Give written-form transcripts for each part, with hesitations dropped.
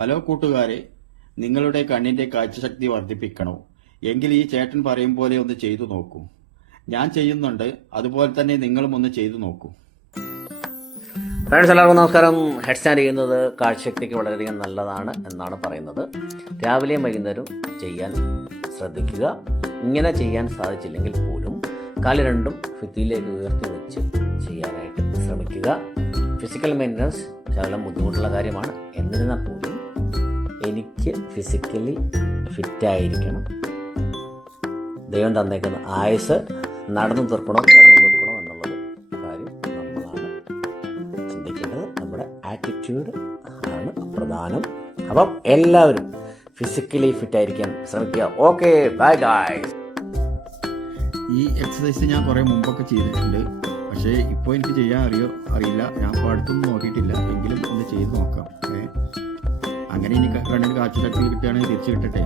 Hello കൂട്ടുകാരെ, നിങ്ങളുടെ കണ്ണിന്റെ കാഴ്ചശക്തി വർദ്ധിപ്പിക്കണോ എങ്കിൽ ഈ ചേട്ടൻ പറയും പോലെ ഒന്ന് ചെയ്തു നോക്കൂ. ഞാൻ ചെയ്യുന്നുണ്ട്, അതുപോലെ തന്നെ നിങ്ങളും ഒന്ന് ചെയ്തു നോക്കൂ. ഫ്രണ്ട്സ്, എല്ലാവർക്കും നമസ്കാരം. ഹെഡ് സ്റ്റാൻഡ് ചെയ്യുന്നത് കാഴ്ചശക്തിക്ക് വളരെയധികം നല്ലതാണ് എന്നാണ് പറയുന്നത്. രാവിലെയും വൈകുന്നേരവും ചെയ്യാൻ ശ്രദ്ധിക്കുക. ഇങ്ങനെ ചെയ്യാൻ സാധിച്ചില്ലെങ്കിൽ പോലും കാല് രണ്ടും ഭിത്തിയിലേക്ക് ഉയർത്തി വെച്ച് ചെയ്യാനായിട്ട് ശ്രമിക്കുക. ഫിസിക്കൽ മെയിൻ്റനൻസ് ശകലം ബുദ്ധിമുട്ടുള്ള കാര്യമാണ്. എന്നിരുന്നാൽ പോലും എനിക്ക് ഫിസിക്കലി ഫിറ്റായിരിക്കണം, ദൈവം തന്നേക്കുന്ന ആയുസ് നടന്നു തീർക്കണോ കിടന്നു തീർക്കണോ എന്നുള്ളത് കാര്യം നമ്മളാണ് ചിന്തിക്കേണ്ടത്. നമ്മുടെ ആറ്റിറ്റ്യൂഡ് ആണ് പ്രധാനം. അപ്പം എല്ലാവരും ഫിസിക്കലി ഫിറ്റായിരിക്കാൻ ശ്രമിക്കുക. Okay, bye guys. ഈ എക്സസൈസ് ഞാൻ കുറേ മുമ്പൊക്കെ ചെയ്തിട്ടുണ്ട്, പക്ഷേ ഇപ്പോൾ എനിക്ക് ചെയ്യാൻ അറിയില്ല. ഞാൻ ഇപ്പോൾ അടുത്തൊന്നും നോക്കിയിട്ടില്ല, എങ്കിലും ഒന്ന് ചെയ്ത് നോക്കാം. അങ്ങനെ ഇനി കണ്ണിന് കാഴ്ചശക്തി കിട്ടുകയാണെങ്കിൽ തിരിച്ച് കിട്ടട്ടെ,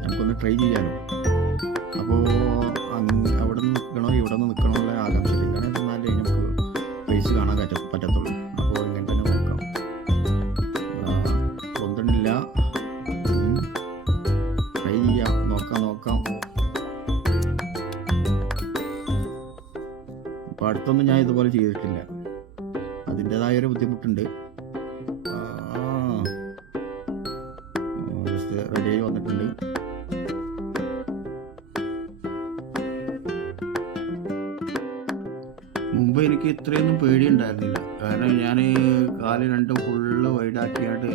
നമുക്കൊന്ന് ട്രൈ ചെയ്യാമല്ലോ. അപ്പോൾ അവിടെ നിന്ന് നിൽക്കണോ ഇവിടെ നിന്ന് നിൽക്കണോ എന്നുള്ള ആകാംക്ഷയില്ല. ഇങ്ങനെ നിന്നാലേ നമുക്ക് ഫേസ് കാണാൻ പറ്റത്തുള്ളൂ. അപ്പോൾ ഇങ്ങനെ തന്നെ നോക്കാം. പൊന്തണില്ല, ട്രൈ ചെയ്യാം, നോക്കാം. അപ്പോൾ അടുത്തൊന്നും ഞാൻ ഇതുപോലെ ചെയ്തിട്ടില്ല, അതിൻ്റെതായൊരു ബുദ്ധിമുട്ടുണ്ട്. റെഡിയായി വന്നിട്ടുണ്ട്. മുമ്പ് എനിക്ക് ഇത്രയൊന്നും പേടിയുണ്ടായിരുന്നില്ല, കാരണം ഞാൻ കാല് രണ്ടും ഫുള്ള് വൈഡാക്കിയായിട്ട്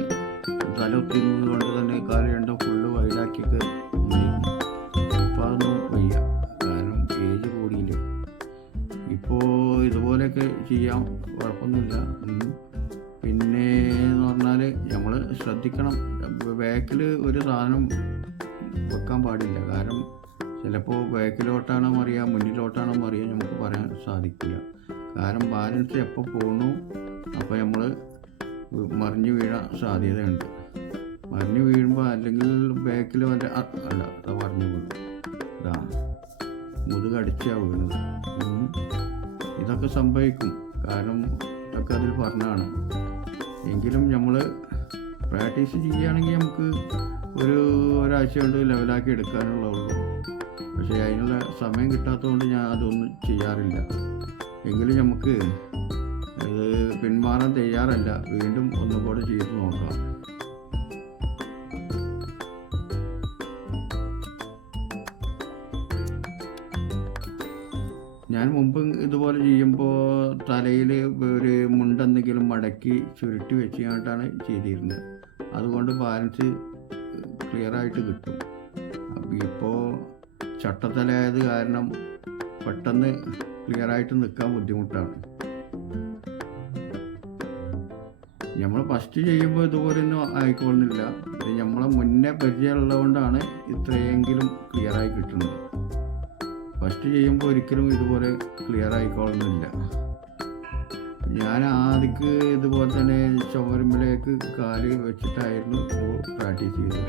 തല ഒത്തിരുന്നത് കൊണ്ട് തന്നെ കാല് രണ്ടും ഫുള്ള് വൈഡാക്കിയൊക്കെ ഇപ്പോൾ അതൊന്നും വയ്യ, കാരണം ഏജ് കൂടിയില്ലേ. ഇപ്പോൾ ഇതുപോലെയൊക്കെ ചെയ്യാം, കുഴപ്പമൊന്നുമില്ല. പിന്നെ എന്ന് പറഞ്ഞാൽ നമ്മൾ ശ്രദ്ധിക്കണം, ബാക്കിൽ ഒരു സാധനം വെക്കാൻ പാടില്ല. കാരണം ചിലപ്പോൾ ബാക്കിലോട്ടാണോ മറിയുക മുന്നിലോട്ടാണോ മറിയുക നമുക്ക് പറയാൻ സാധിക്കില്ല. കാരണം ബാലൻസ് എപ്പോൾ പോകണു അപ്പോൾ നമ്മൾ മറിഞ്ഞു വീഴാൻ സാധ്യതയുണ്ട്. മറിഞ്ഞു വീഴുമ്പോൾ അല്ലെങ്കിൽ ബാക്കിൽ വല്ല മറിഞ്ഞു വീഴും, മുതുകടിച്ചാണ് വീണത്. ഇതൊക്കെ സംഭവിക്കും, കാരണം ഇതൊക്കെ അതിൽ പറഞ്ഞാണ്. എങ്കിലും നമ്മൾ പ്രാക്ടീസ് ചെയ്യുകയാണെങ്കിൽ നമുക്ക് ഒരാഴ്ച കൊണ്ട് ലെവലാക്കി എടുക്കാനുള്ളൂ. പക്ഷേ അതിനുള്ള സമയം കിട്ടാത്തതുകൊണ്ട് ഞാൻ അതൊന്നും ചെയ്യാറില്ല. എങ്കിലും നമുക്ക് ഇത് പിന്മാറാൻ തയ്യാറല്ല, വീണ്ടും ഒന്നുകൂടെ ചെയ്ത് നോക്കാം. ഞാൻ മുമ്പ് ഇതുപോലെ ചെയ്യുമ്പോൾ തലയിൽ ഒരു മുണ്ടെന്തെങ്കിലും മടക്കി ചുരുട്ടി വെച്ചുകൊണ്ടാണ് ചെയ്തിരുന്നത്. അതുകൊണ്ട് ബാലൻസ് ക്ലിയറായിട്ട് കിട്ടും. അപ്പോൾ ഇപ്പോൾ ചട്ടത്തലയായത് കാരണം പെട്ടെന്ന് ക്ലിയറായിട്ട് നിൽക്കാൻ ബുദ്ധിമുട്ടാണ്. നമ്മൾ ഫസ്റ്റ് ചെയ്യുമ്പോൾ ഇതുപോലെയൊന്നും ആയിക്കൊള്ളുന്നില്ല. ഇത് നമ്മളെ മുന്നേ പരിചയമുള്ളതുകൊണ്ടാണ് ഇത്രയെങ്കിലും ക്ലിയറായി കിട്ടുന്നത്. ഫസ്റ്റ് ചെയ്യുമ്പോൾ ഒരിക്കലും ഇതുപോലെ ക്ലിയർ ആയിക്കൊള്ളുന്നില്ല. ഞാൻ ആദ്യക്ക് ഇതുപോലെ തന്നെ ചുമരുമ്പിലേക്ക് കാല് വെച്ചിട്ടായിരുന്നു പ്രാക്ടീസ് ചെയ്തത്.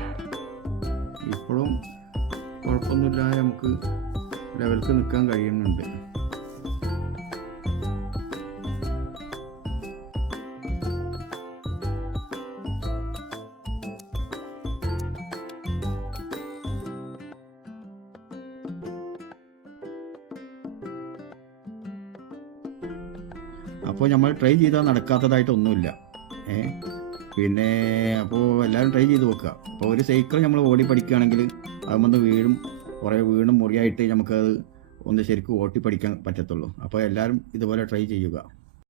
ഇപ്പോഴും കുഴപ്പമൊന്നുമില്ലാതെ നമുക്ക് ലെവൽക്ക് നിൽക്കാൻ കഴിയുന്നുണ്ട്. അപ്പോൾ നമ്മൾ ട്രൈ ചെയ്താൽ നടക്കാത്തതായിട്ടൊന്നുമില്ല. പിന്നെ അപ്പോൾ എല്ലാവരും ട്രൈ ചെയ്ത് നോക്കുക. അപ്പോൾ ഒരു സൈക്കിൾ നമ്മൾ ഓടി പഠിക്കുകയാണെങ്കിൽ അതുകൊണ്ട് കുറേ വീണും മുറിയായിട്ട് നമുക്കത് ഒന്ന് ശരിക്കും ഓട്ടി പഠിക്കാൻ പറ്റത്തുള്ളൂ. അപ്പോൾ എല്ലാവരും ഇതുപോലെ ട്രൈ ചെയ്യുക.